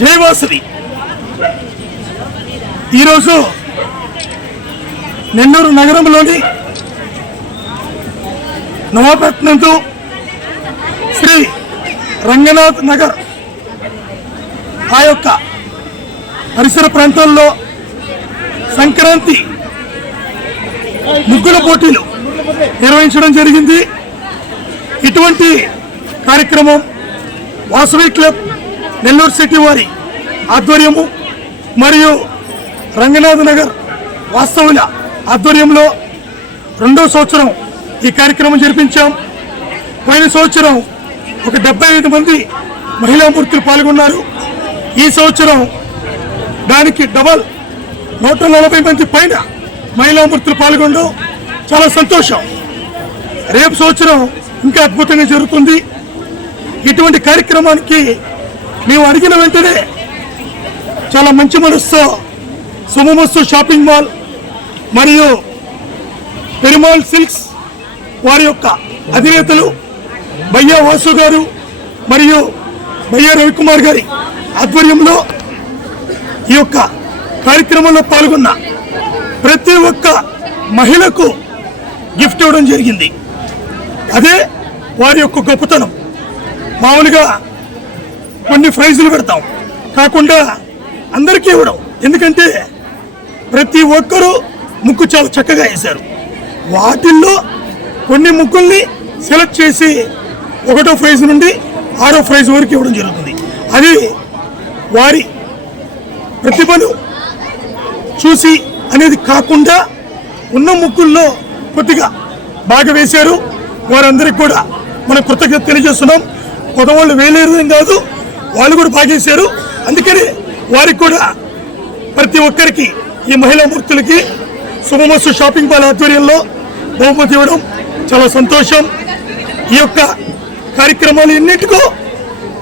జయవాసవి ఈరోజు నెల్లూరు నగరంలోని నవాపేట నందు శ్రీ రంగనాథ్ నగర్ ఆ యొక్క పరిసర ప్రాంతాల్లో సంక్రాంతి ముగ్గుల పోటీలు నిర్వహించడం జరిగింది. ఇటువంటి కార్యక్రమం వాసవి క్లబ్ నెల్లూరు సిటీ వారి ఆధ్వర్యము మరియు రంగనాథ్ నగర్ వాస్తవుల ఆధ్వర్యంలో రెండో సంవత్సరం ఈ కార్యక్రమం జరిపించాం. పోయిన సంవత్సరం ఒక 75 మంది మహిళామూర్తులు పాల్గొన్నారు. ఈ సంవత్సరం దానికి డబల్ 140 మంది పైన మహిళామూర్తులు పాల్గొనడం చాలా సంతోషం. రేపు సంవత్సరం ఇంకా అద్భుతంగా జరుగుతుంది. ఇటువంటి కార్యక్రమానికి మేము అడిగిన వెంటనే చాలా మంచి మనసుతో శుభమస్తు షాపింగ్ మాల్ మరియు పెరుమాల్ సిల్క్స్ వారి యొక్క అధినేతలు బయ్యా వాసు గారు మరియు బయ్యా రవికుమార్ గారి ఆధ్వర్యంలో ఈ యొక్క కార్యక్రమంలో పాల్గొన్న ప్రతి ఒక్క మహిళకు గిఫ్ట్ ఇవ్వడం జరిగింది. అదే వారి యొక్క గొప్పతనం. మామూలుగా కొన్ని ప్రైజులు పెడతాం కాకుండా అందరికీ ఇవ్వడం. ఎందుకంటే ప్రతి ఒక్కరూ ముగ్గు చాలా చక్కగా వేశారు. వాటిల్లో కొన్ని ముగ్గుల్ని సెలెక్ట్ చేసి 1వ ప్రైజ్ నుండి 6వ ప్రైజ్ వరకు ఇవ్వడం జరుగుతుంది. అది వారి ప్రతిభను చూసి అనేది కాకుండా ఉన్న ముగ్గుల్లో కొద్దిగా బాగా వేశారు. వారందరికీ కూడా మనం కృతజ్ఞత తెలియజేస్తున్నాం. కొత్తవాళ్ళు వేయలేరు కాదు, వాళ్ళు కూడా బాగా వేశారు. అందుకని వారికి కూడా ప్రతి ఒక్కరికి ఈ మహిళా మూర్తులకి శుభమస్తు షాపింగ్ మాల్ ఆధ్వర్యంలో బహుమతి ఇవ్వడం చాలా సంతోషం. ఈ యొక్క కార్యక్రమాలు ఎన్నిటికో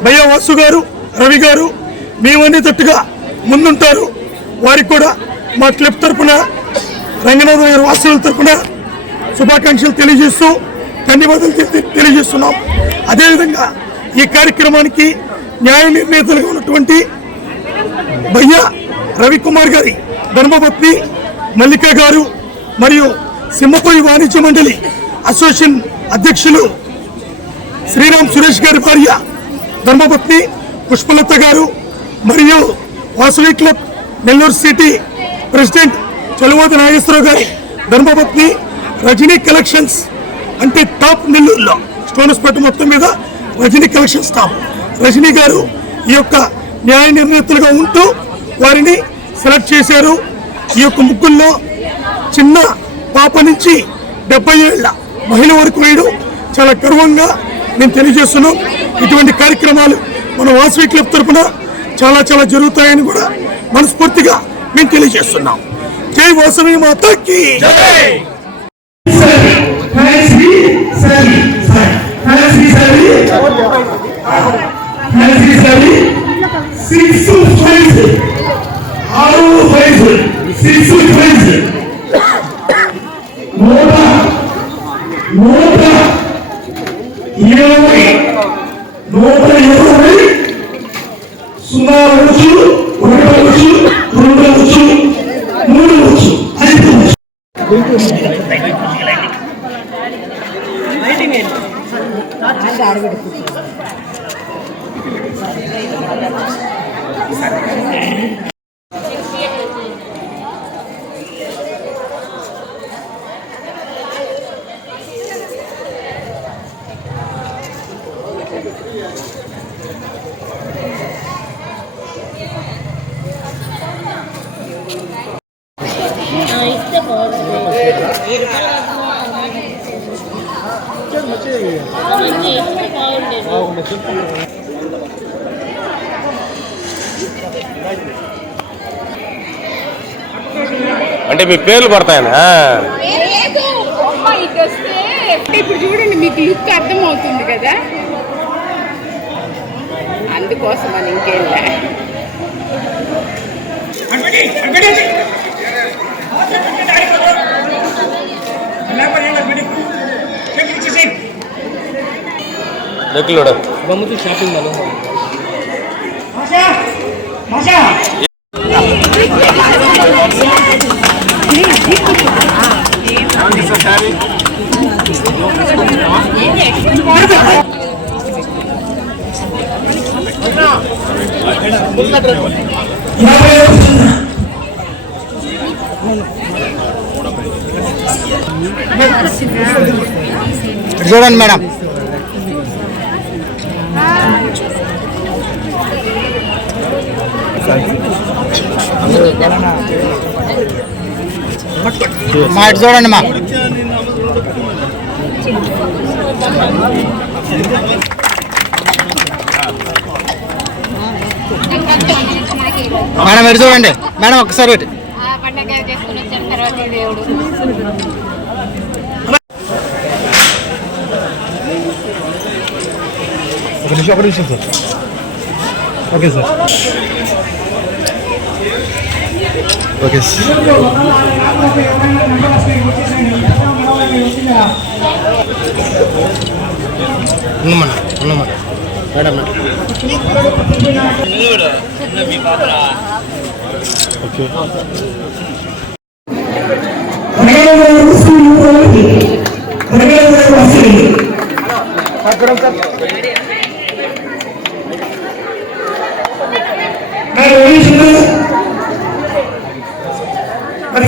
బయ్యా వాసు గారు, రవి గారు మేమనేటట్టుగా ముందుంటారు. వారికి కూడా మా క్లబ్ తరఫున రంగనాథ్ నగర్ వాసుల తరఫున శుభాకాంక్షలు తెలియజేస్తూ ధన్యవాదాలు తెలియజేస్తున్నాం. అదేవిధంగా ఈ కార్యక్రమానికి న్యాయ నిర్ణేతలుగా ఉన్నటువంటి బయ్యా రవికుమార్ గారి ధర్మపత్ని మల్లిక గారు మరియు సింహపురి వాణిజ్య మండలి అసోసియేషన్ అధ్యక్షులు శ్రీరామ్ సురేష్ గారి భార్య ధర్మపత్ని పుష్పలత గారు మరియు Vasavi club Nellore city president Chaluvothi Nageswara Rao గారి ధర్మపత్ని రజనీ కలెక్షన్స్ అంటే టాప్ నెల్లూరులో స్టోన్స్ పట్టు మొత్తం మీద రజనీ కలెక్షన్స్ టాప్ రజనీ గారు ఈ యొక్క న్యాయ నిర్ణేతలుగా ఉంటూ వారిని సెలెక్ట్ చేశారు. ఈ యొక్క ముగ్గుల్లో చిన్న పాప నుంచి 70 ఏళ్ల మహిళ వరకు వేయడం చాలా గర్వంగా నేను తెలియజేస్తున్నాం. ఇటువంటి కార్యక్రమాలు మన వాసవి క్లబ్ తరఫున చాలా చాలా జరుగుతాయని కూడా మనస్ఫూర్తిగా మేము తెలియజేస్తున్నాం. జై వాసవి మాతకి జై. అంటే మీ పేర్లు పడతాయనా? ఇప్పుడు చూడండి మీకు లుక్ అర్థం అవుతుంది కదా, అందుకోసం అని ఇంకేంలే. Look, Lord. Vamos to shopping, Malo. చూడండి మేడం. మా ఇటు చూడండి మా. మేడం ఇటు చూడండి మేడం, ఒక్కసారి ఇటు. పండగ చేసుకుని వచ్చిన తర్వాత దేవుడు ఒక నిమిషం sir. Okay sir. Okay sir. ఉన్నమా మేడం. ఓకే. మరి